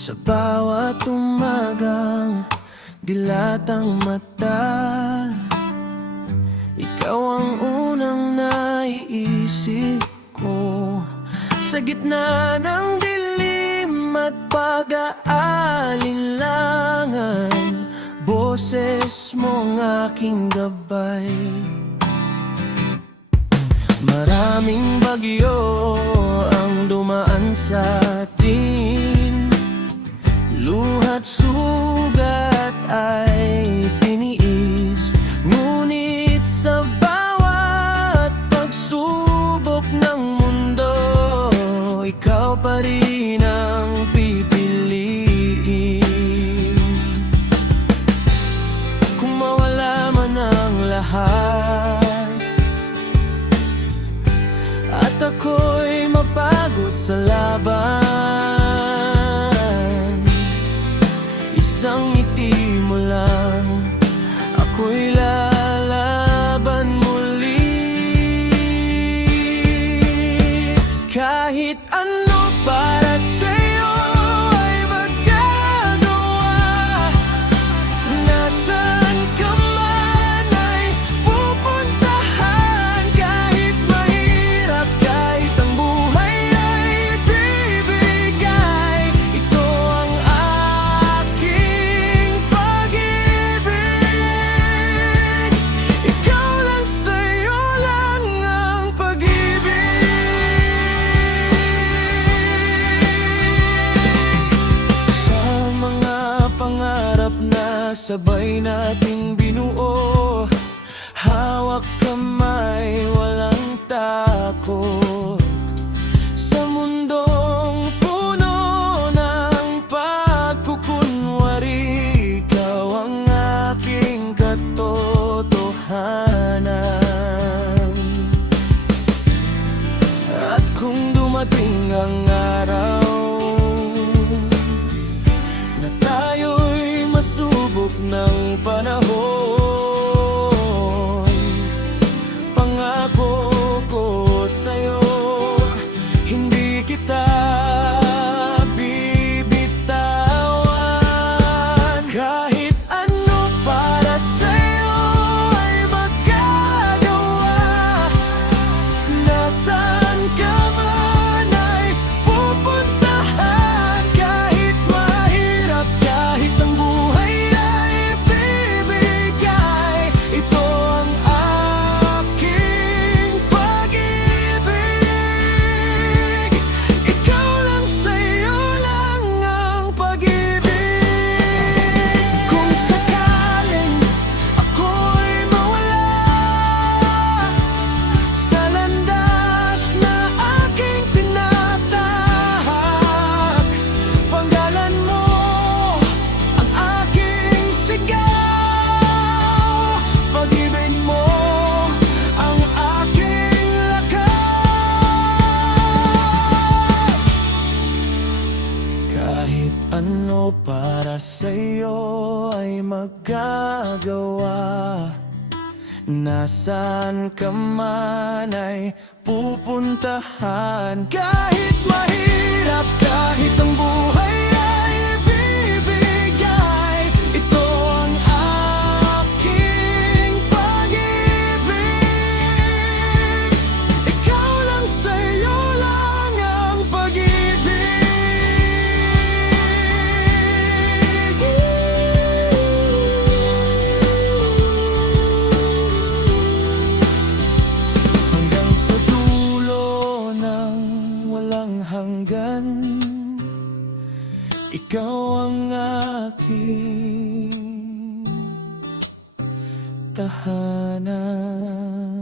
Sa bawat umagang dilatang mata, ikaw ang unang naiisip ko. Sa gitna ng dilim at pag-aalinlangan, boses mo ang aking gabay. Maraming bagyo ang dumaan sa atin, luha't sugat ay tiniis. Ngunit sa bawat pagsubok ng mundo, ikaw pa rin ang pipiliin. Kung mawala man ang lahat at ako'y mapagod sa laban, isang ngiti mo lang, ako'y lalaban muli. Kahit ano para sa'yo ay magagawa, nasaan ka man ay pupuntahan. Kahit mahirap, kahit ang buhay ay bibigay, ito ang aking pag-ibig. Ikaw lang, sa'yo lang ang pag-ibig. Sa mga pangarap na sabay nating binuo, hawak kamay, walang takot. Sa mundong puno ng pagkukunwari, ikaw ang aking katotohanan. At kung dumating ang araw na tayo'y masubok ng panahon, pangako ko sa'yo, hindi kita bibitawan. Kahit ano para sa'yo ay magagawa, nasaan ka man ay pupuntahan. Kahit mahirap, kahit ang buhay ay bibigay, ito ang aking pag-ibig. Ikaw lang, sa'yo lang ang pag-ibig. Kung sakaling ako'y mawala sa landas na aking tinatahak, panggalan mo ang aking sigaw. Pag-ibig mo ang aking lakas. Kahit ano para sa'yo ay magagawa, nasaan ka man ay pupuntahan. Kahit mahirap, kahit ang buhay ay bibigay, ito ang aking pag-ibig. Ikaw lang, sa'yo lang ang pag-ibig. Hanggang sa dulo ng walang hanggan, ikaw ang aking tahanan.